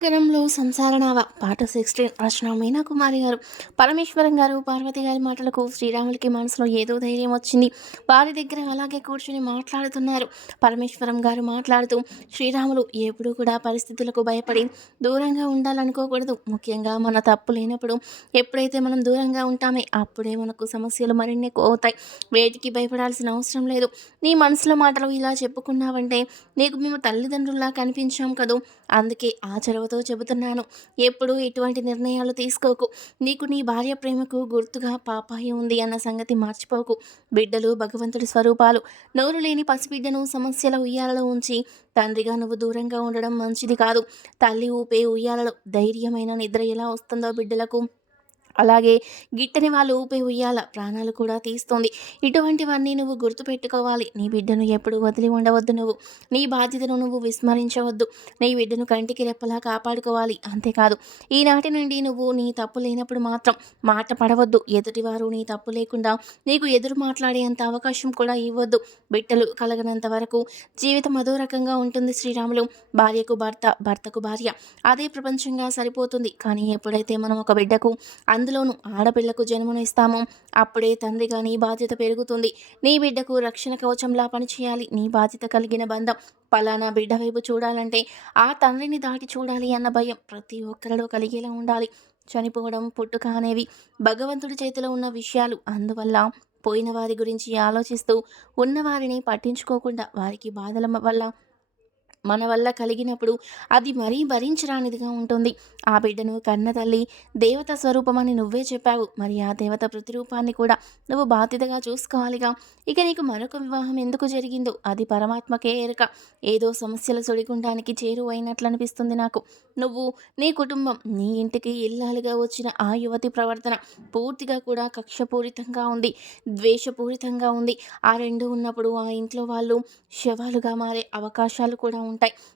గణంలో సంసారనావ పాట 16 రచన మీనాకుమారి గారు. పరమేశ్వరం గారు పార్వతి గారి మాటలకు శ్రీరాములకి మనసులో ఏదో ధైర్యం వచ్చింది. వారి దగ్గర అలాగే కూర్చుని మాట్లాడుతున్నారు. పరమేశ్వరం గారు మాట్లాడుతూ, శ్రీరాములు ఎప్పుడూ కూడా పరిస్థితులకు భయపడి దూరంగా ఉండాలనుకోకూడదు. ముఖ్యంగా మన తప్పు లేనప్పుడు ఎప్పుడైతే మనం దూరంగా ఉంటామే అప్పుడే మనకు సమస్యలు మరిన్ని ఎక్కువ అవుతాయి. వేటికి భయపడాల్సిన అవసరం లేదు. నీ మనసులో మాటలు ఇలా చెప్పుకున్నావంటే నీకు మేము తల్లిదండ్రుల్లా కనిపించాం కదూ, అందుకే ఆ చొరవతో చెబుతున్నాను. ఎప్పుడూ ఎటువంటి నిర్ణయాలు తీసుకోకు. నీకు నీ భార్య ప్రేమకు గుర్తుగా పాపాయి ఉంది అన్న సంగతి మర్చిపోకు. బిడ్డలు భగవంతుడి స్వరూపాలు. నోరు లేని పసిబిడ్డను సమస్యల ఉయ్యాలలో ఉంచి తండ్రిగా నువ్వు దూరంగా ఉండడం మంచిది కాదు. తల్లి ఊపే ఉయ్యాలలో ధైర్యమైన నిద్ర ఎలా వస్తుందో బిడ్డలకు, అలాగే గిట్టని వాళ్ళు ఊపే ఉయ్యాల ప్రాణాలు కూడా తీస్తుంది. ఇటువంటివన్నీ నువ్వు గుర్తుపెట్టుకోవాలి. నీ బిడ్డను ఎప్పుడు వదిలి ఉండవద్దు నువ్వు. నీ బాధ్యతను నువ్వు విస్మరించవద్దు. నీ బిడ్డను కంటికి రెప్పలా కాపాడుకోవాలి. అంతేకాదు, ఈనాటి నుండి నువ్వు నీ తప్పు లేనప్పుడు మాత్రం మాట పడవద్దు. ఎదుటివారు నీ తప్పు లేకుండా నీకు ఎదురు మాట్లాడేంత అవకాశం కూడా ఇవ్వద్దు. బిడ్డలు కలగనంత వరకు జీవితం అదో రకంగా ఉంటుంది శ్రీరాములు. భార్యకు భర్త, భర్తకు భార్య అదే ప్రపంచంగా సరిపోతుంది. కానీ ఎప్పుడైతే మనం ఒక బిడ్డకు, అందులోనూ ఆడపిల్లకు జన్మను ఇస్తామో అప్పుడే తండ్రిగా నీ బాధ్యత పెరుగుతుంది. నీ బిడ్డకు రక్షణ కవచంలా పనిచేయాలి. నీ బాధ్యత కలిగిన బంధం. పలానా బిడ్డ వైపు చూడాలంటే ఆ తండ్రిని దాటి చూడాలి అన్న భయం ప్రతి ఒక్కరిలో కలిగేలా ఉండాలి. చనిపోవడం, పుట్టుక అనేవి భగవంతుడి చేతిలో ఉన్న విషయాలు. అందువల్ల పోయిన వారి గురించి ఆలోచిస్తూ ఉన్నవారిని పట్టించుకోకుండా వారికి బాధల వల్ల మన వల్ల కలిగినప్పుడు అది మరీ భరించరానిదిగా ఉంటుంది. ఆ బిడ్డను కన్న తల్లి దేవత స్వరూపమని నువ్వే చెప్పావు. మరి ఆ దేవత ప్రతిరూపాన్ని కూడా నువ్వు బాధ్యతగా చూసుకోవాలిగా. ఇక నీకు మరొక వివాహం ఎందుకు జరిగిందో అది పరమాత్మకే ఎరుక. ఏదో సమస్యల సుడిగుండానికి చేరువైనట్లు అనిపిస్తుంది నాకు. నువ్వు, నీ కుటుంబం, నీ ఇంటికి ఇల్లాలుగా వచ్చిన ఆ యువతి ప్రవర్తన పూర్తిగా కూడా కక్షపూరితంగా ఉంది, ద్వేషపూరితంగా ఉంది. ఆ రెండు ఉన్నప్పుడు ఆ ఇంట్లో వాళ్ళు శవాలుగా మారే అవకాశాలు కూడా ఉంటాయి.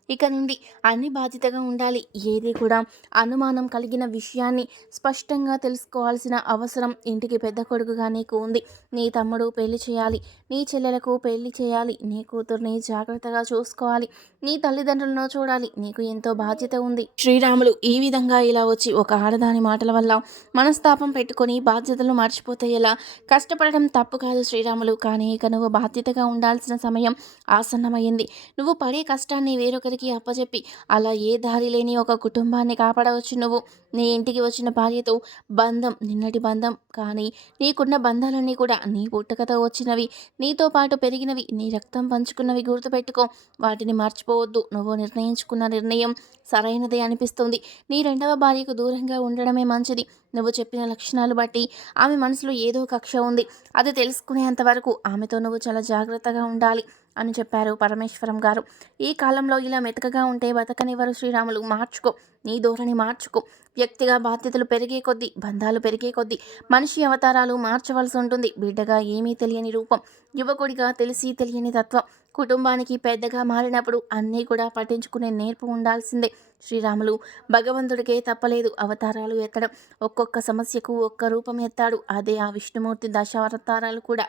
ఇక నుండి అన్ని బాధ్యతగా ఉండాలి. ఏది కూడా అనుమానం కలిగిన విషయాన్ని స్పష్టంగా తెలుసుకోవాల్సిన అవసరం ఇంటికి పెద్ద కొడుకుగా నీకు ఉంది. నీ తమ్ముడు పెళ్లి చేయాలి, నీ చెల్లెలకు పెళ్లి చేయాలి, నీ కూతుర్ని జాగ్రత్తగా చూసుకోవాలి, నీ తల్లిదండ్రులను చూడాలి. నీకు ఎంతో బాధ్యత ఉంది. శ్రీరాములు ఈ విధంగా ఇలా వచ్చి ఒక ఆడదాని మాటల వల్ల మనస్తాపం పెట్టుకొని బాధ్యతలు మర్చిపోతే ఎలా? కష్టపడడం తప్పు కాదు శ్రీరాములు, కానీ ఇక నువ్వు బాధ్యతగా ఉండాల్సిన సమయం ఆసన్నమైంది. నువ్వు పడే కష్టాన్ని వేరొకరికి అప్పచెప్పి అలా ఏ దారి లేని ఒక కుటుంబాన్ని కాపాడవచ్చు నువ్వు. నీ ఇంటికి వచ్చిన భార్యతో బంధం నిన్నటి బంధం, కానీ నీకున్న బంధాలన్నీ కూడా నీ పుట్టుకతో వచ్చినవి, నీతో పాటు పెరిగినవి, నీ రక్తం పంచుకున్నవి. గుర్తుపెట్టుకో, వాటిని మర్చిపోవద్దు. నువ్వు నిర్ణయించుకున్న నిర్ణయం సరైనదే అనిపిస్తుంది. నీ రెండవ భార్యకు దూరంగా ఉండడమే మంచిది. నువ్వు చెప్పిన లక్షణాలు బట్టి ఆమె మనసులో ఏదో కక్ష ఉంది. అది తెలుసుకునేంత వరకు ఆమెతో నువ్వు చాలా జాగ్రత్తగా ఉండాలి అని చెప్పారు పరమేశ్వరం గారు. ఈ కాలంలో ఇలా మెతకగా ఉంటే బతకనివ్వరు శ్రీరాములు. మార్చుకో, నీ ధోరణి మార్చుకో. వ్యక్తిగా బాధ్యతలు పెరిగే కొద్దీ, బంధాలు పెరిగే కొద్దీ మనిషి అవతారాలు మార్చవలసి ఉంటుంది. బిడ్డగా ఏమీ తెలియని రూపం, యువకుడిగా తెలిసి తెలియని తత్వం, కుటుంబానికి పెద్దగా మారినప్పుడు అన్నీ కూడా పట్టించుకునే నేర్పు ఉండాల్సిందే. శ్రీరాములు భగవంతుడికే తప్పలేదు అవతారాలు ఎత్తడం. ఒక్కొక్క సమస్యకు ఒక్క రూపం ఎత్తాడు. అదే ఆ విష్ణుమూర్తి దశావతారాలు కూడా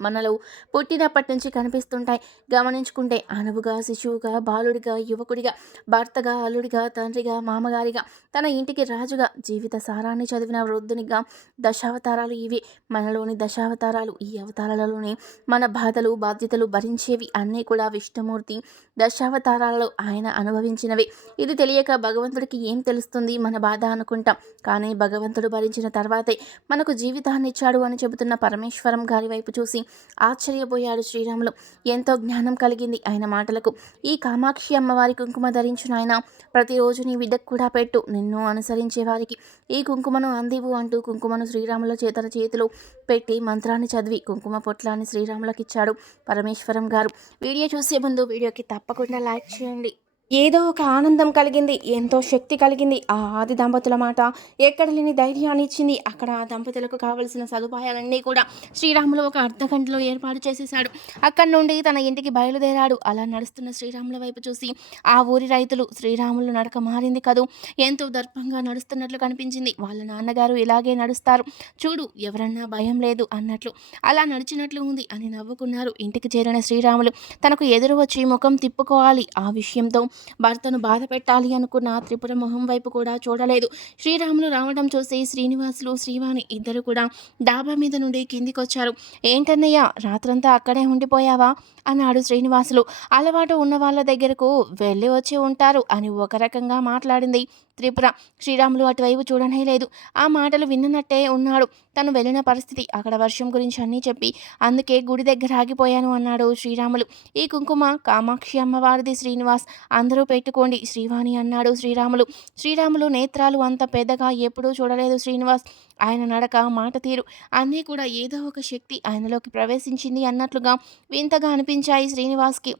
మనలో పుట్టినప్పటి నుంచి కనిపిస్తుంటాయి. గమనించుకుంటే అణువుగా, శిశువుగా, బాలుడిగా, యువకుడిగా, భర్తగా, అల్లుడిగా, తండ్రిగా, మామగారిగా, తన ఇంటికి రాజుగా, జీవిత సారాన్ని చదివిన వృద్ధునిగా దశావతారాలు ఇవి. మనలోని దశావతారాలు. ఈ అవతారాలలోనే మన బాధలు, బాధ్యతలు భరించేవి అన్నీ కూడా విష్ణుమూర్తి దశావతారాలలో ఆయన అనుభవించినవి. ఇది తెలియక భగవంతుడికి ఏం తెలుస్తుంది మన బాధ అనుకుంటాం. కానీ భగవంతుడు భరించిన తర్వాతే మనకు జీవితాన్ని ఇచ్చాడు అని చెబుతున్న పరమేశ్వరం గారి వైపు చూసి ఆశ్చర్యపోయాడు శ్రీరాములు. ఎంతో జ్ఞానం కలిగింది ఆయన మాటలకు. ఈ కామాక్షి అమ్మవారి కుంకుమ ధరించిన ఆయన ప్రతిరోజు నీ బిడ్డకు కూడా పెట్టు. నిన్ను అనుసరించే వారికి ఈ కుంకుమను అందివు అంటూ కుంకుమను శ్రీరాముల చేతిలో పెట్టి మంత్రాన్ని చదివి కుంకుమ పొట్లాన్ని శ్రీరాములకిచ్చాడు పరమేశ్వరం గారు. వీడియో చూసే ముందు వీడియోకి తప్పకుండా లైక్ చేయండి. ఏదో ఒక ఆనందం కలిగింది, ఎంతో శక్తి కలిగింది. ఆ ఆది దంపతుల మాట ఎక్కడ లేని ధైర్యాన్ని ఇచ్చింది. అక్కడ ఆ దంపతులకు కావలసిన సదుపాయాలన్నీ కూడా శ్రీరాములు ఒక అర్ధగంటలో ఏర్పాటు చేసేశాడు. అక్కడి నుండి తన ఇంటికి బయలుదేరాడు. అలా నడుస్తున్న శ్రీరాముల వైపు చూసి ఆ ఊరి రైతులు, శ్రీరాములు నడక మారింది కదూ, ఎంతో దర్పంగా నడుస్తున్నట్లు కనిపించింది. వాళ్ళ నాన్నగారు ఇలాగే నడుస్తారు చూడు, ఎవరన్నా భయం లేదు అన్నట్లు అలా నడిచినట్లు ఉంది అని నవ్వుకున్నారు. ఇంటికి చేరిన శ్రీరాములు తనకు ఎదురు వచ్చి ముఖం తిప్పుకోవాలి. ఆ విషయంతో భర్తను బాధ పెట్టాలి అనుకున్న త్రిపుర మొహం వైపు కూడా చూడలేదు. శ్రీరాములు రావడం చూసి శ్రీనివాసులు, శ్రీవాణి ఇద్దరు కూడా డాబా మీద నుండి కిందికొచ్చారు. ఏంటన్నయ్య రాత్రంతా అక్కడే ఉండిపోయావా అన్నాడు శ్రీనివాసులు. అలవాటు ఉన్న వాళ్ళ దగ్గరకు వెళ్ళి వచ్చి ఉంటారు అని ఒక రకంగా మాట్లాడింది త్రిపుర. శ్రీరాములు అటువైపు చూడనే లేదు. ఆ మాటలు విన్నట్టే ఉన్నాడు. తను వెళ్ళిన పరిస్థితి, అక్కడ వర్షం గురించి అన్నీ చెప్పి అందుకే గుడి దగ్గర ఆగిపోయాను అన్నాడు శ్రీరాములు. ఈ కుంకుమ కామాక్షి అమ్మవారిది శ్రీనివాస్, అందరూ పెట్టుకోండి శ్రీవాణి అన్నాడు శ్రీరాములు. శ్రీరాములు నేత్రాలు అంత పెద్దగా ఎప్పుడూ చూడలేదు శ్రీనివాస్. ఆయన నడక, మాట తీరు అన్నీ కూడా ఏదో ఒక శక్తి ఆయనలోకి ప్రవేశించింది అన్నట్లుగా వింతగా అనిపించాయి శ్రీనివాస్కి.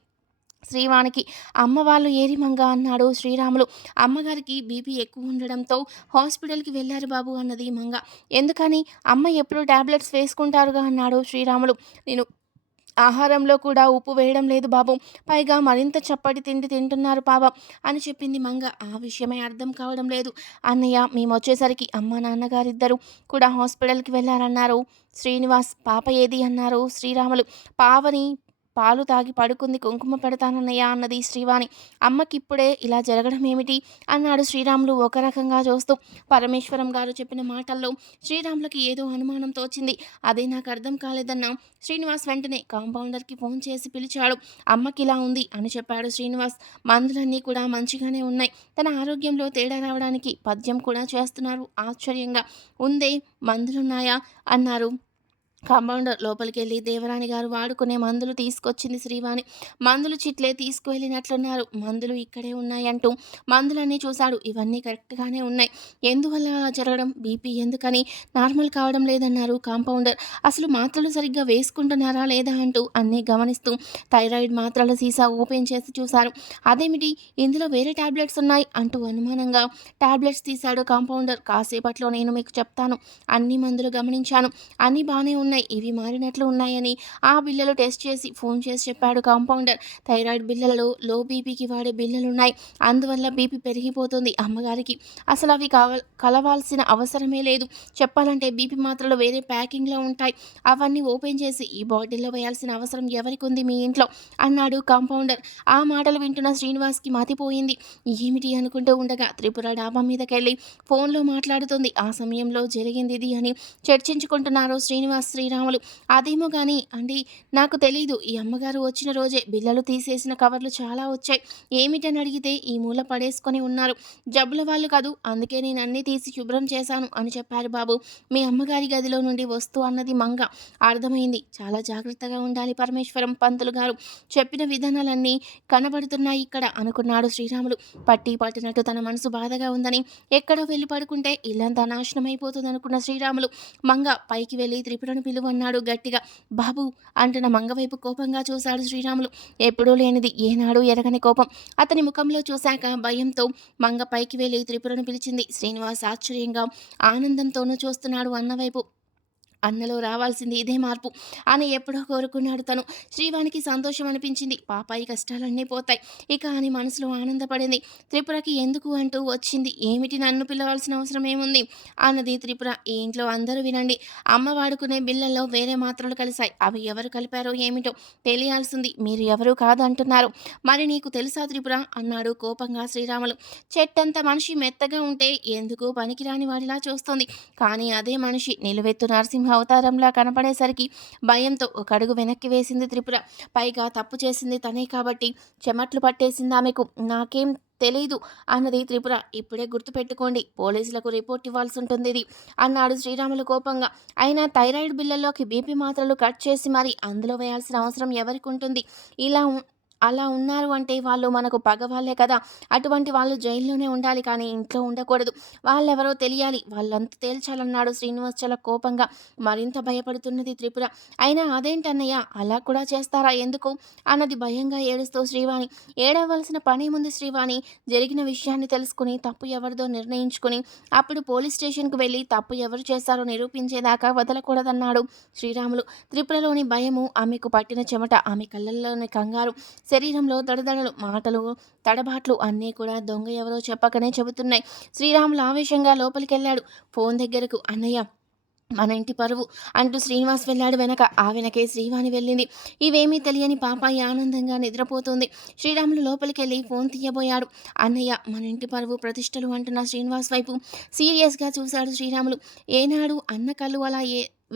శ్రీవాణికి అమ్మ వాళ్ళు ఏరి మంగ అన్నాడు శ్రీరాములు. అమ్మగారికి బీపీ ఎక్కువ ఉండడంతో హాస్పిటల్కి వెళ్ళారు బాబు అన్నది మంగ. ఎందుకని? అమ్మ ఎప్పుడు టాబ్లెట్స్ వేసుకుంటారుగా అన్నాడు శ్రీరాములు. నేను ఆహారంలో కూడా ఉప్పు వేయడం లేదు బాబు, పైగా మరింత చప్పటి తిండి తింటున్నారు పాపం అని చెప్పింది మంగ. ఆ విషయమే అర్థం కావడం లేదు అన్నయ్య. మేము వచ్చేసరికి అమ్మ నాన్నగారిద్దరూ కూడా హాస్పిటల్కి వెళ్ళారన్నారు శ్రీనివాస్. పాప ఏది అన్నారు శ్రీరాములు. పావని పాలు తాగి పడుకుంది, కుంకుమ పెడతానన్నయ్య అన్నది శ్రీవాణి. అమ్మకిప్పుడే ఇలా జరగడం ఏమిటి అన్నాడు శ్రీరాములు ఒక రకంగా చూస్తూ. పరమేశ్వరం గారు చెప్పిన మాటల్లో శ్రీరాములకి ఏదో అనుమానం తోచింది. అదే నాకు అర్థం కాలేదన్న శ్రీనివాస్ వెంటనే కాంపౌండర్కి ఫోన్ చేసి పిలిచాడు. అమ్మకి ఇలా ఉంది అని చెప్పాడు శ్రీనివాస్. మందులన్నీ కూడా మంచిగానే ఉన్నాయి. తన ఆరోగ్యంలో తేడా రావడానికి పద్యం కూడా చేస్తున్నారు. ఆశ్చర్యంగా ఉందే, మందులున్నాయా అన్నారు కాంపౌండర్. లోపలికి వెళ్ళి దేవరాణి గారు వాడుకునే మందులు తీసుకొచ్చింది శ్రీవాణి. మందులు చిట్లే తీసుకువెళ్ళినట్లున్నారు. మందులు ఇక్కడే ఉన్నాయంటూ మందులన్నీ చూశాడు. ఇవన్నీ కరెక్ట్గానే ఉన్నాయి. ఎందువల్ల జరగడం? బీపీ ఎందుకని నార్మల్ కావడం లేదన్నారు కాంపౌండర్. అసలు మాత్రలు సరిగ్గా వేసుకుంటున్నారా లేదా అంటూ అన్నీ గమనిస్తూ థైరాయిడ్ మాత్రల సీసా ఓపెన్ చేసి చూశారు. అదేమిటి, ఇందులో వేరే టాబ్లెట్స్ ఉన్నాయి అంటూ అనుమానంగా టాబ్లెట్స్ తీశాడు కాంపౌండర్. కాసేపట్లో నేను మీకు చెప్తాను. అన్ని మందులు గమనించాను, అన్నీ బాగానే ఉన్నాయి, ఇవి మారినట్లు ఉన్నాయని ఆ బిళ్ళలు టెస్ట్ చేసి ఫోన్ చేసి చెప్పాడు కాంపౌండర్. థైరాయిడ్ బిళ్ళలలో లో బీపీకి వాడే బిళ్ళలున్నాయి. అందువల్ల బీపీ పెరిగిపోతుంది అమ్మగారికి. అసలు అవి కలవాల్సిన అవసరమే లేదు. చెప్పాలంటే బీపీ మాత్రలు వేరే ప్యాకింగ్లో ఉంటాయి. అవన్నీ ఓపెన్ చేసి ఈ బాటిల్లో వేయాల్సిన అవసరం ఎవరికి ఉంది మీ ఇంట్లో అన్నాడు కాంపౌండర్. ఆ మాటలు వింటున్న శ్రీనివాస్కి మతిపోయింది. ఏమిటి అనుకుంటూ ఉండగా త్రిపుర డాబా మీదకెళ్ళి ఫోన్లో మాట్లాడుతుంది. ఆ సమయంలో జరిగింది ఇది అని చర్చించుకుంటున్నారు శ్రీనివాస్, శ్రీరాములు. అదేమో కానీ అండి, నాకు తెలీదు. ఈ అమ్మగారు వచ్చిన రోజే బిళ్ళలు తీసేసిన కవర్లు చాలా వచ్చాయి. ఏమిటని అడిగితే ఈ మూల పడేసుకొని ఉన్నారు. జబ్బుల వాళ్ళు కాదు, అందుకే నేను అన్నీ తీసి శుభ్రం చేశాను అని చెప్పారు బాబు. మీ అమ్మగారి గదిలో నుండి వస్తూ అన్నది మంగ. అర్థమైంది. చాలా జాగ్రత్తగా ఉండాలి పరమేశ్వరం పంతులు గారు చెప్పిన విధానాలన్నీ కనబడుతున్నాయి ఇక్కడ అనుకున్నాడు శ్రీరాములు. పట్టి పట్టినట్టు తన మనసు బాధగా ఉందని ఎక్కడో వెళ్ళి పడుకుంటే ఇల్లంతా నాశనం అయిపోతుంది అనుకున్న శ్రీరాములు మంగ పైకి వెళ్ళి త్రిపురను పిలువన్నాడు గట్టిగా. బాబు అంటున్న మంగ వైపు కోపంగా చూశాడు శ్రీరాములు. ఎప్పుడూ లేనిది, ఏనాడు ఎరగని కోపం అతని ముఖంలో చూశాక భయంతో మంగ పైకి వెళ్ళి త్రిపురను పిలిచింది. శ్రీనివాస్ ఆశ్చర్యంగా ఆనందంతోనూ చూస్తున్నాడు అన్నవైపు. అన్నలో రావాల్సింది ఇదే మార్పు అని ఎప్పుడో కోరుకున్నాడు తను. శ్రీవానికి సంతోషం అనిపించింది. పాపాయి కష్టాలన్నీ పోతాయి ఇక అని మనసులో ఆనందపడింది. త్రిపురకి ఎందుకు అంటూ వచ్చింది. ఏమిటి, నన్ను పిలవాల్సిన అవసరం ఏముంది అన్నది త్రిపుర. ఈ ఇంట్లో అందరూ వినండి. అమ్మ వాడుకునే బిళ్ళల్లో వేరే మాత్రలు కలిశాయి. అవి ఎవరు కలిపారో ఏమిటో తెలియాల్సింది. మీరు ఎవరూ కాదు అంటున్నారు. మరి నీకు తెలుసా త్రిపుర అన్నాడు కోపంగా శ్రీరాములు. చెట్టంత మనిషి మెత్తగా ఉంటే ఎందుకు పనికిరాని వాడిలా చూస్తుంది. కానీ అదే మనిషి నిలువెత్తు నరసింహ అవతారంలా కనపడేసరికి భయంతో ఒక అడుగు వెనక్కి వేసింది త్రిపుర. పైగా తప్పు చేసింది తనే కాబట్టి చెమట్లు పట్టేసింది ఆమెకు. నాకేం తెలీదు అన్నది త్రిపుర. ఇప్పుడే గుర్తుపెట్టుకోండి, పోలీసులకు రిపోర్ట్ ఇవ్వాల్సి ఉంటుంది ఇది అన్నాడు శ్రీరాములు కోపంగా. అయినా థైరాయిడ్ బిళ్ళల్లోకి బీపీ మాత్రలు కట్ చేసి మరి అందులో వేయాల్సిన అవసరం ఎవరికి ఉంటుంది? అలా ఉన్నారు అంటే వాళ్ళు మనకు పగవాళ్లే కదా. అటువంటి వాళ్ళు జైల్లోనే ఉండాలి, కానీ ఇంట్లో ఉండకూడదు. వాళ్ళెవరో తెలియాలి, వాళ్ళంతా తేల్చాలన్నాడు శ్రీనివాస్ చాలా కోపంగా. మరింత భయపడుతున్నది త్రిపుర. అయినా అదేంటన్నయ్య, అలా కూడా చేస్తారా ఎందుకు అన్నది భయంగా ఏడుస్తూ శ్రీవాణి. ఏడవలసిన పనేముంది శ్రీవాణి, జరిగిన విషయాన్ని తెలుసుకుని తప్పు ఎవరిదో నిర్ణయించుకుని అప్పుడు పోలీస్ స్టేషన్కు వెళ్ళి తప్పు ఎవరు చేశారో నిరూపించేదాకా వదలకూడదన్నాడు శ్రీరాములు. త్రిపురలోని భయము, ఆమెకు పట్టిన చెమట, ఆమె కళ్ళల్లోని కంగారు, శరీరంలో దడదడలు, మాటలు తడబాట్లు అన్నీ కూడా దొంగ ఎవరో చెప్పకనే చెబుతున్నాయి. శ్రీరాములు ఆవేశంగా లోపలికెళ్ళాడు ఫోన్ దగ్గరకు. అన్నయ్య మన ఇంటి పరువు అంటూ శ్రీనివాస్ వెళ్ళాడు వెనక. ఆ వెనకే శ్రీవాణి వెళ్ళింది. ఇవేమీ తెలియని పాపాయి ఆనందంగా నిద్రపోతుంది. శ్రీరాములు లోపలికెళ్ళి ఫోన్ తీయబోయాడు. అన్నయ్య, మన ఇంటి పరువు ప్రతిష్టలు అంటున్న శ్రీనివాస్ వైపు సీరియస్గా చూశాడు శ్రీరాములు. ఏనాడు అన్న కళ్ళు అలా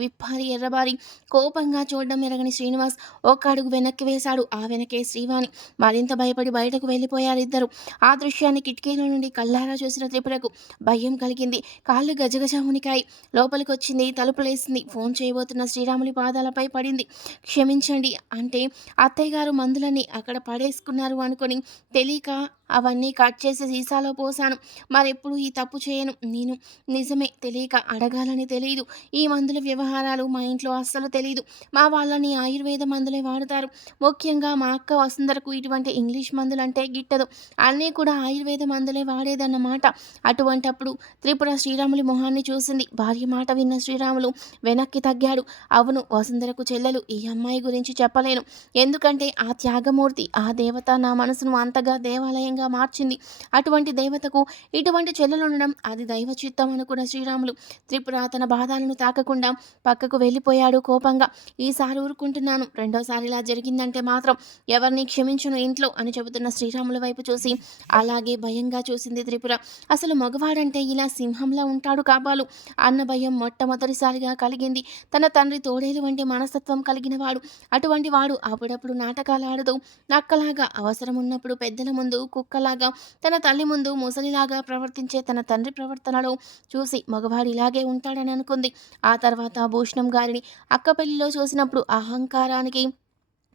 విప్పారి ఎర్రబారి కోపంగా చూడడం ఎరగని శ్రీనివాస్ ఒక్క అడుగు వెనక్కి వేశాడు. ఆ వెనకే శ్రీవాణి. మరింత భయపడి బయటకు వెళ్ళిపోయారిద్దరు. ఆ దృశ్యాన్ని కిటికీలో నుండి కళ్ళారా చూసిన త్రిపురకు భయం కలిగింది. కాళ్ళు గజగజ ఉనికాయి. లోపలికొచ్చింది, తలుపులేసింది. ఫోన్ చేయబోతున్న శ్రీరాములి పాదాలపై పడింది. క్షమించండి అంటే అత్తయ్య గారు మందులన్నీ అక్కడ పడేసుకున్నారు అనుకొని తెలియక అవన్నీ కట్ చేసి సీసాలో పోసాను. మరెప్పుడు ఈ తప్పు చేయను నేను. నిజమే, తెలియక అడగాలని తెలియదు. ఈ మందుల వ్యవహారాలు మా ఇంట్లో అస్సలు తెలియదు. మా వాళ్ళని ఆయుర్వేద మందులే వాడతారు. ముఖ్యంగా మా అక్క వసుంధరకు ఇటువంటి ఇంగ్లీష్ మందులంటే గిట్టదు. అన్నీ కూడా ఆయుర్వేద మందులే వాడేదన్నమాట. అటువంటప్పుడు త్రిపుర శ్రీరాములి మొహాన్ని చూసింది. భార్య మాట విన్న శ్రీరాములు వెనక్కి తగ్గాడు. అవును, వసుంధరకు చెల్లెలు. ఈ అమ్మాయి గురించి చెప్పలేను. ఎందుకంటే ఆ త్యాగమూర్తి, ఆ దేవత నా మనసును అంతగా దేవాలయంగా మార్చింది. అటువంటి దేవతకు ఇటువంటి చెల్లెలు ఉండడం అది దైవ చిత్తం అనుకున్న శ్రీరాములు త్రిపుర తన బాధాలను తాకకుండా పక్కకు వెళ్ళిపోయాడు కోపంగా. ఈసారి ఊరుకుంటున్నాను, రెండోసారి ఇలా జరిగిందంటే మాత్రం ఎవరిని క్షమించను ఇంట్లో అని చెబుతున్న శ్రీరాముల వైపు చూసి అలాగే భయంగా చూసింది త్రిపుర. అసలు మగవాడంటే ఇలా సింహంలా ఉంటాడు కాపాలు అన్న భయం మొట్టమొదటిసారిగా కలిగింది. తన తండ్రి తోడేలు వంటి మనస్తత్వం కలిగిన వాడు. అటువంటి వాడు అప్పుడప్పుడు నాటకాలు ఆడుతూ నక్కలాగా, అవసరం ఉన్నప్పుడు పెద్దల ముందు కుక్కలాగా, తన తల్లి ముందు ముసలిలాగా ప్రవర్తించే తన తండ్రి ప్రవర్తనలో చూసి మగవాడు ఇలాగే ఉంటాడని అనుకుంది. ఆ తర్వాత భూషణం గారిని అక్క పెళ్లిలో చూసినప్పుడు అహంకారానికి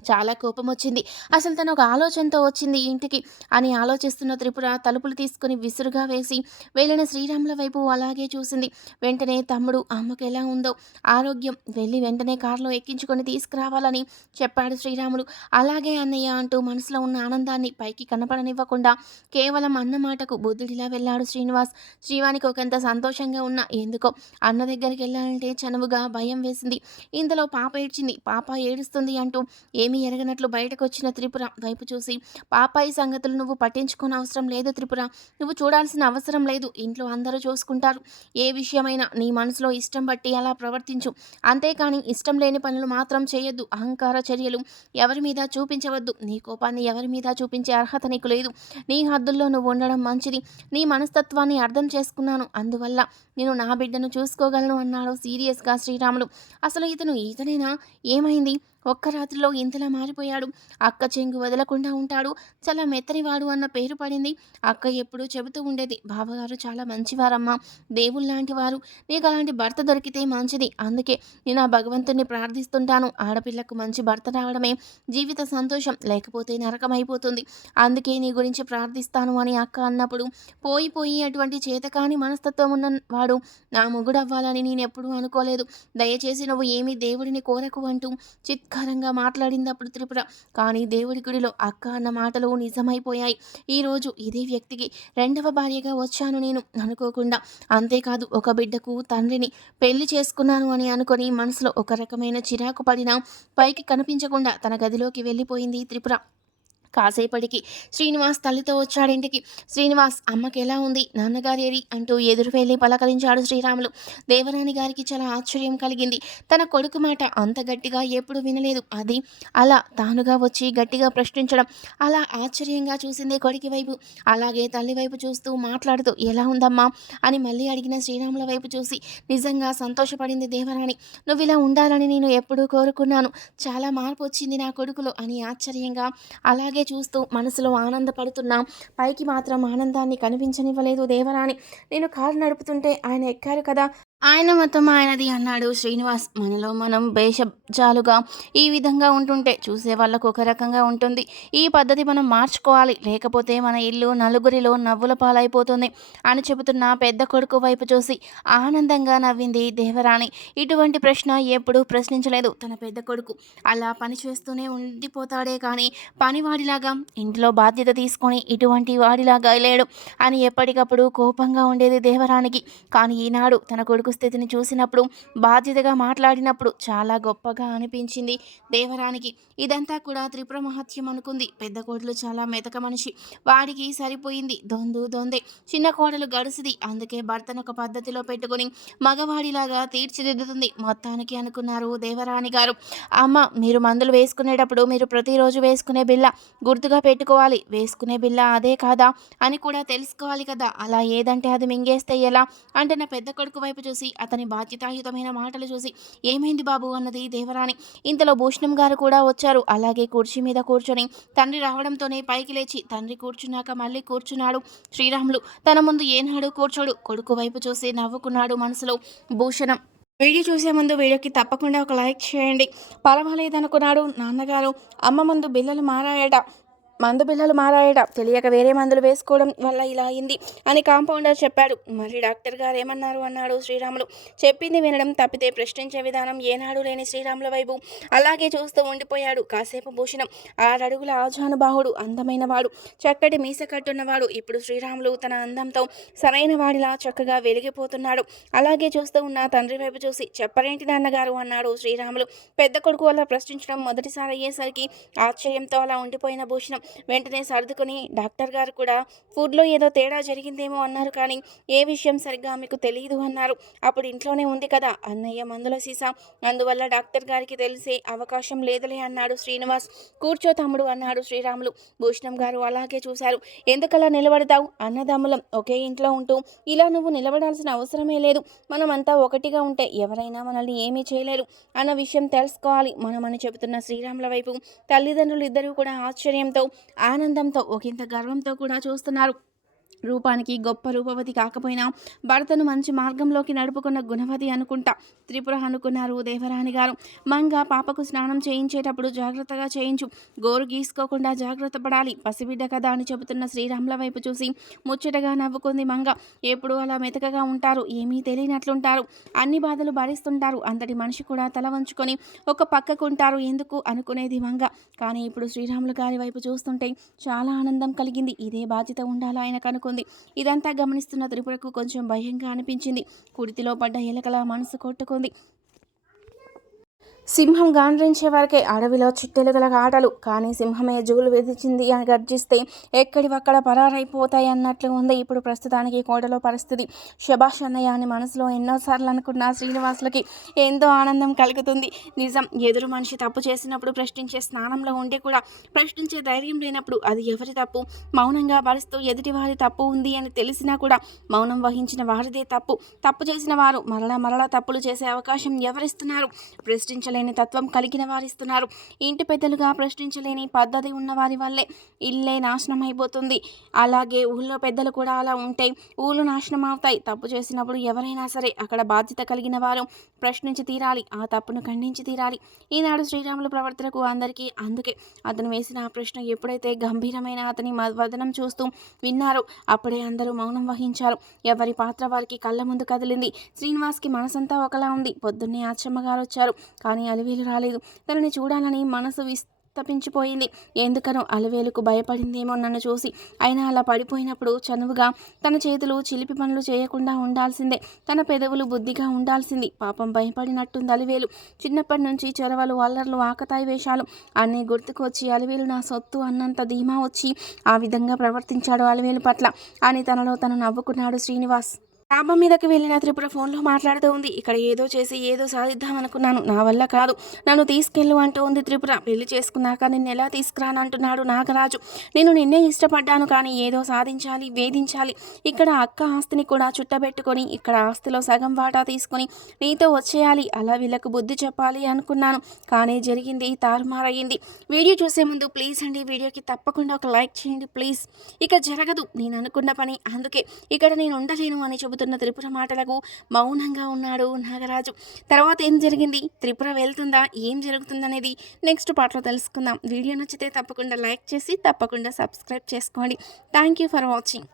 చాలా కోపం వచ్చింది. అసలు తను ఒక ఆలోచనతో వచ్చింది ఇంటికి అని ఆలోచిస్తున్న త్రిపుర తలుపులు తీసుకుని విసురుగా వేసి వెళ్ళిన శ్రీరాముల వైపు అలాగే చూసింది. వెంటనే తమ్ముడు అమ్మకు ఎలా ఉందో ఆరోగ్యం, వెళ్ళి వెంటనే కారులో ఎక్కించుకొని తీసుకురావాలని చెప్పాడు శ్రీరాములు. అలాగే అన్నయ్య అంటూ మనసులో ఉన్న ఆనందాన్ని పైకి కనపడనివ్వకుండా కేవలం అన్న మాటకు బుద్ధుడిలా వెళ్ళాడు శ్రీనివాస్. శ్రీవానికి ఒకంత సంతోషంగా ఉన్న ఎందుకో అన్న దగ్గరికి వెళ్ళాలంటే చనువుగా భయం వేసింది. ఇంతలో పాప ఏడ్చింది. పాప ఏడుస్తుంది అంటూ ఏమీ ఎరగనట్లు బయటకు వచ్చిన త్రిపుర వైపు చూసి, పాపాయి సంగతులు నువ్వు పట్టించుకోని అవసరం లేదు త్రిపుర. నువ్వు చూడాల్సిన అవసరం లేదు. ఇంట్లో అందరూ చూసుకుంటారు. ఏ విషయమైనా నీ మనసులో ఇష్టం బట్టి అలా ప్రవర్తించు. అంతేకాని ఇష్టం లేని పనులు మాత్రం చేయొద్దు. అహంకార చర్యలు ఎవరి మీద చూపించవద్దు. నీ కోపాన్ని ఎవరి మీద చూపించే అర్హత నీకు లేదు. నీ హద్దుల్లో నువ్వు ఉండడం మంచిది. నీ మనస్తత్వాన్ని అర్థం చేసుకున్నాను. అందువల్ల నేను నా బిడ్డను చూసుకోగలను అన్నాడు సీరియస్గా శ్రీరాములు. అసలు ఇతనేనా? ఏమైంది? ఒక్క రాత్రిలో ఇంతలా మారిపోయాడు. అక్క చెంగు వదలకుండా ఉంటాడు. చాలా మెత్తనివాడు అన్న పేరు పడింది. అక్క ఎప్పుడూ చెబుతూ ఉండేది, బావగారు చాలా మంచివారమ్మా, దేవుళ్ళలాంటి వారు. నీకు అలాంటి భర్త దొరికితే మంచిది. అందుకే నేను ఆ భగవంతుని ప్రార్థిస్తుంటాను. ఆడపిల్లకు మంచి భర్త రావడమే జీవిత సంతోషం, లేకపోతే నరకం అయిపోతుంది. అందుకే నీ గురించి ప్రార్థిస్తాను అని అక్క అన్నప్పుడు పోయి అటువంటి చేతకాని మనస్తత్వం ఉన్న వాడు నా మొగుడు అవ్వాలని నేను ఎప్పుడూ అనుకోలేదు. దయచేసి నువ్వు ఏమీ దేవుడిని కోరకు అంటూ చిత్కారంగా మాట్లాడింది అప్పుడు త్రిపుర. కానీ దేవుడి గుడిలో అక్క అన్న మాటలు నిజమైపోయాయి. ఈరోజు ఇదే వ్యక్తికి రెండవ భార్యగా వచ్చాను నేను అనుకోకుండా. అంతేకాదు, ఒక బిడ్డకు తండ్రిని పెళ్లి చేసుకున్నాను అని అనుకొని మనసులో ఒక రకమైన చిరాకు పడినా పైకి కనిపించకుండా తన గదిలోకి వెళ్ళిపోయింది త్రిపుర. కాసేపటికి శ్రీనివాస్ తల్లితో వచ్చాడింటికి. శ్రీనివాస్, అమ్మకి ఎలా ఉంది, నాన్నగారి ఏరి అంటూ ఎదురు వెళ్ళి పలకరించాడు శ్రీరాములు. దేవరాణి గారికి చాలా ఆశ్చర్యం కలిగింది. తన కొడుకు మాట అంత గట్టిగా ఎప్పుడు వినలేదు. అది అలా తానుగా వచ్చి గట్టిగా ప్రశ్నించడం. అలా ఆశ్చర్యంగా చూసింది కొడుకు వైపు. అలాగే తల్లి వైపు చూస్తూ మాట్లాడుతూ ఎలా ఉందమ్మా అని మళ్ళీ అడిగిన శ్రీరాముల వైపు చూసి నిజంగా సంతోషపడింది దేవరాణి. నువ్వు ఇలా ఉండాలని నేను ఎప్పుడూ కోరుకున్నాను. చాలా మార్పు వచ్చింది నా కొడుకులో అని ఆశ్చర్యంగా అలాగే చూస్తూ మనసులో ఆనందపడుతున్నా పైకి మాత్రం ఆనందాన్ని కనిపించనివ్వలేదు దేవరాణి. నేను కారు నడుపుతుంటే ఆయన ఎక్కారు కదా, ఆయన మతం ఆయనది అన్నాడు శ్రీనివాస్. మనలో మనం భేషజాలుగా ఈ విధంగా ఉంటుంటే చూసే వాళ్ళకు ఒక రకంగా ఉంటుంది. ఈ పద్ధతి మనం మార్చుకోవాలి, లేకపోతే మన ఇల్లు నలుగురిలో నవ్వుల పాలైపోతుంది అని చెబుతున్న పెద్ద కొడుకు వైపు చూసి ఆనందంగా నవ్వింది దేవరాణి. ఇటువంటి ప్రశ్న ఎప్పుడూ ప్రశ్నించలేదు తన పెద్ద కొడుకు. అలా పని చేస్తూనే ఉండిపోతాడే కానీ పనివాడిలాగా ఇంట్లో బాధ్యత తీసుకొని ఇటువంటి వాడిలాగా లేడు అని ఎప్పటికప్పుడు కోపంగా ఉండేది దేవరానికి. కానీ ఈనాడు తన కొడుకు కొడుకు స్థితిని చూసినప్పుడు, బాధ్యతగా మాట్లాడినప్పుడు చాలా గొప్పగా అనిపించింది దేవరానికి. ఇదంతా కూడా త్రిపుర మహత్యం అనుకుంది. పెద్ద కోడలు చాలా మెతక మనిషి, వాడికి సరిపోయింది. దొందే. చిన్న కోడలు గడుసుది, అందుకే భర్తను ఒక పద్ధతిలో పెట్టుకుని మగవాడిలాగా తీర్చిదిద్దుతుంది మొత్తానికి అనుకున్నారు దేవరాని గారు. అమ్మ, మీరు మందులు వేసుకునేటప్పుడు మీరు ప్రతిరోజు వేసుకునే బిళ్ళ గుర్తుగా పెట్టుకోవాలి. వేసుకునే బిళ్ళ అదే కాదా అని కూడా తెలుసుకోవాలి కదా. అలా ఏదంటే అది మింగేస్తే ఎలా అంటున్న పెద్ద కొడుకు వైపు చూసి, అతని బాధ్యతాయుతమైన మాటలు చూసి, ఏమైంది బాబు అన్నది దేవరాని. ఇంతలో భూషణం గారు కూడా వచ్చారు. అలాగే కుర్చీ మీద కూర్చొని తండ్రి రావడంతోనే పైకి లేచి తండ్రి కూర్చున్నాక మళ్ళీ కూర్చున్నాడు శ్రీరాములు. తన ముందు ఏనాడు కూర్చోడు. కొడుకు వైపు చూసి నవ్వుకున్నాడు మనసులో భూషణం. వీడియో చూసే ముందు వీడియోకి తప్పకుండా ఒక లైక్ చేయండి. పర్వాలేదనుకున్నాడు నాన్నగారు. అమ్మ ముందు మందు బిళ్ళలు మారాయట, తెలియక వేరే మందులు వేసుకోవడం వల్ల ఇలా అయింది అని కాంపౌండర్ చెప్పాడు. మరి డాక్టర్ గారు ఏమన్నారు అన్నాడు శ్రీరాములు. చెప్పింది వినడం తప్పితే ప్రశ్నించే విధానం ఏనాడు లేని శ్రీరాముల వైపు అలాగే చూస్తూ ఉండిపోయాడు కాసేపు భూషణం. 6 అడుగుల ఆజానుబాహుడు, అందమైన వాడు, చక్కటి మీస కట్టున్నవాడు. ఇప్పుడు శ్రీరాములు తన అందంతో సరైన వాడిలా చక్కగా వెలిగిపోతున్నాడు. అలాగే చూస్తూ ఉన్న తండ్రి వైపు చూసి, చెప్పరేంటి నాన్నగారు అన్నాడు శ్రీరాములు. పెద్ద కొడుకు అలా ప్రశ్నించడం మొదటిసారి అయ్యేసరికి ఆశ్చర్యంతో అలా ఉండిపోయిన భూషణం వెంటనే సర్దుకుని, డాక్టర్ గారు కూడా ఫుడ్లో ఏదో తేడా జరిగిందేమో అన్నారు, కానీ ఏ విషయం సరిగ్గా మీకు తెలియదు అన్నారు. అప్పుడు ఇంట్లోనే ఉంది కదా అన్నయ్య మందుల సీసా, అందువల్ల డాక్టర్ గారికి తెలిసే అవకాశం లేదులే అన్నాడు శ్రీనివాస్. కూర్చో తమ్ముడు అన్నాడు శ్రీరాములు. భూషణం గారు అలాగే చూశారు. ఎందుకలా నిలబడతావు? అన్నదమ్ములం ఒకే ఇంట్లో ఉంటూ ఇలా నువ్వు నిలబడాల్సిన అవసరమే లేదు. మనమంతా ఒకటిగా ఉంటే ఎవరైనా మనల్ని ఏమీ చేయలేరు అన్న విషయం తెలుసుకోవాలి మనమని చెబుతున్న శ్రీరాముల వైపు తల్లిదండ్రులు ఇద్దరూ కూడా ఆశ్చర్యంతో, ఆనందంతో, ఒకంత గర్వంతో కూడా చూస్తున్నారు. రూపానికి గొప్ప రూపవతి కాకపోయినా భర్తను మంచి మార్గంలోకి నడుపుకున్న గుణవతి అనుకుంటా త్రిపుర అనుకున్నారు దేవరాని గారు. మంగ, పాపకు స్నానం చేయించేటప్పుడు జాగ్రత్తగా చేయించు, గోరు గీసుకోకుండా జాగ్రత్త పడాలి, పసిబిడ్డ కదా అని చెబుతున్న శ్రీరాముల వైపు చూసి ముచ్చటగా నవ్వుకుంది మంగ. ఎప్పుడు అలా మెతకగా ఉంటారు, ఏమీ తెలియనట్లుంటారు, అన్ని బాధలు భరిస్తుంటారు, అంతటి మనిషి కూడా తల వంచుకొని ఒక పక్కకుంటారు ఎందుకు అనుకునేది మంగ. కానీ ఇప్పుడు శ్రీరాములు గారి వైపు చూస్తుంటే చాలా ఆనందం కలిగింది. ఇదే బాధ్యత ఉండాలి ఆయన కనుక. ఇదంతా గమనిస్తున్న త్రిపురకు కొంచెం భయంగా అనిపించింది. కుడితిలో పడ్డ ఎలకలా మనసు కొట్టుకుంది. సింహం గాండ్రించే వరకే అడవిలో చిట్టెలుగల ఆటలు, కానీ సింహమే జూలు విధించింది అని గర్జిస్తే ఎక్కడివక్కడ పరారైపోతాయి అన్నట్లు ఉంది ఇప్పుడు ప్రస్తుతానికి కోటలో పరిస్థితి. శభాష్ అన్నయ్య అని మనసులో ఎన్నోసార్లు అనుకున్న శ్రీనివాసులకి ఎంతో ఆనందం కలుగుతుంది. నిజం, ఎదురు మనిషి తప్పు చేసినప్పుడు ప్రశ్నించే స్నానంలో ఉండి కూడా ప్రశ్నించే ధైర్యం లేనప్పుడు అది ఎవరి తప్పు? మౌనంగా భరిస్తూ ఎదుటి వారి తప్పు ఉంది అని తెలిసినా కూడా మౌనం వహించిన వారిదే తప్పు. తప్పు చేసిన వారు మరలా తప్పులు చేసే అవకాశం ఎవరిస్తున్నారు? ప్రశ్నించలేని తత్వం కలిగిన వారిస్తున్నారు. ఇంటి పెద్దలుగా ప్రశ్నించలేని పద్ధతి ఉన్న వారి వల్లే ఇల్లే నాశనం అయిపోతుంది. అలాగే ఊళ్ళో పెద్దలు కూడా అలా ఉంటే ఊళ్ళు నాశనం అవుతాయి. తప్పు చేసినప్పుడు ఎవరైనా సరే అక్కడ బాధ్యత కలిగిన వారు ప్రశ్నించి తీరాలి, ఆ తప్పును ఖండించి తీరాలి. ఈనాడు శ్రీరాముల ప్రవర్తనకు అందరికీ అందుకే అతను వేసిన ఆ ప్రశ్న ఎప్పుడైతే గంభీరమైన అతని వదనం చూస్తూ విన్నారో అప్పుడే అందరూ మౌనం వహించారు. ఎవరి పాత్ర వారికి కళ్ళ ముందు కదిలింది. శ్రీనివాస్కి మనసంతా ఒకలా ఉంది. పొద్దున్నే అచ్చమ్మ గారు వచ్చారు, కానీ అలివేలు రాలేదు. తనని చూడాలని మనసు తప్పించిపోయింది. ఎందుకనో అలివేలుకు భయపడిందేమో నన్ను చూసి. అయినా అలా పడిపోయినప్పుడు చనువుగా తన చేతులు చిలిపి పనులు చేయకుండా ఉండాల్సిందే, తన పెదవులు బుద్ధిగా ఉండాల్సింది. పాపం భయపడినట్టుంది అలివేలు. చిన్నప్పటి నుంచి చొరవలు, అల్లర్లు, ఆకతాయి వేషాలు అన్నీ గుర్తుకొచ్చి అలివేలు నా సొత్తు అన్నంత ధీమా వచ్చి ఆ విధంగా ప్రవర్తించాడు అలివేలు పట్ల అని తనలో తను నవ్వుకున్నాడు శ్రీనివాస్. డాబా మీదకి వెళ్ళిన త్రిపుర ఫోన్లో మాట్లాడుతూ ఉంది. ఇక్కడ ఏదో చేసి ఏదో సాధిద్దామనుకున్నాను, నా వల్ల కాదు, నన్ను తీసుకెళ్ళు అంటూ ఉంది త్రిపుర. పెళ్లి చేసుకున్నాక నిన్ను ఎలా తీసుకురానంటున్నాడు నాగరాజు. నేను నిన్నే ఇష్టపడ్డాను, కానీ ఏదో సాధించాలి, వేధించాలి. ఇక్కడ అక్క ఆస్తిని కూడా చుట్టబెట్టుకొని ఇక్కడ ఆస్తిలో సగం వాటా తీసుకొని నీతో వచ్చేయాలి, అలా వీళ్ళకు బుద్ధి చెప్పాలి అనుకున్నాను, కానీ జరిగింది తారుమారయ్యింది. వీడియో చూసే ముందు ప్లీజ్ అండి వీడియోకి తప్పకుండా ఒక లైక్ చేయండి ప్లీజ్. ఇక జరగదు నేను అనుకున్న పని, అందుకే ఇక్కడ నేను ఉండలేను అని చెబుతున్న త్రిపుర మాటలకు మౌనంగా ఉన్నాడు నాగరాజు. తర్వాత ఏం జరిగింది, త్రిపుర వెళ్తుందా, ఏం జరుగుతుందనేది నెక్స్ట్ పార్ట్లో తెలుసుకుందాం. వీడియో నచ్చితే తప్పకుండా లైక్ చేసి తప్పకుండా సబ్స్క్రైబ్ చేసుకోండి. Thank you for watching.